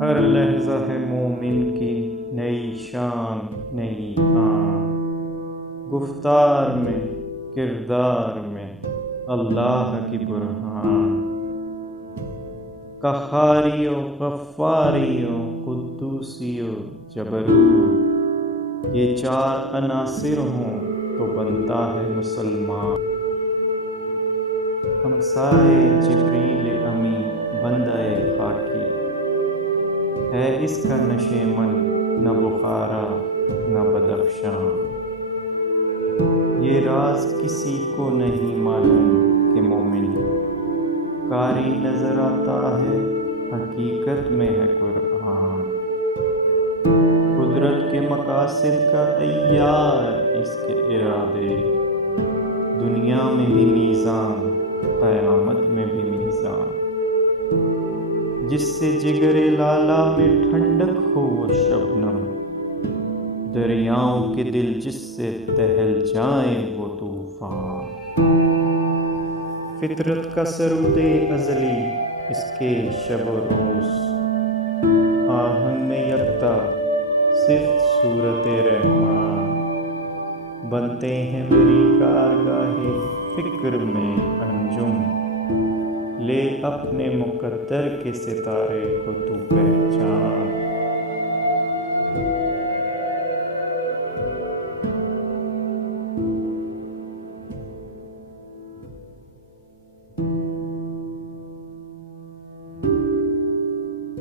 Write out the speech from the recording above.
हर लहज़ा है मोमिन की नई शान नई आन, गुफ्तार में किरदार में अल्लाह की बुरहान। कहारियो गफ्फारियो कुद्दूसियो जबरूत, ये चार अनासिर हों तो बनता है मुसलमान। हमसाए जिब्रील अमी बंदाए खाकी, है इसका नशेमन न बुखारा न बदख्शां। ये राज किसी को नहीं मालूम कि मोमिन कारी नजर आता है, हकीकत में है कुरान। कुदरत के मकासिद का तैयार इसके इरादे, दुनिया में भी मीज़ान क़यामत में भी मीज़ान। जिससे जिगरे लाला में ठंडक हो वो शबनम, दरियाओं के दिल जिससे तहल जाए वो तूफान। फितरत का सरूदे अज़ली इसके शब रोज़, आहंग में यकता सिर्फ सूरत रहमान। बनते हैं मेरी कारगाहे फिक्र में अंजुम, ले अपने मुक़द्दर के सितारे को तू पहचान।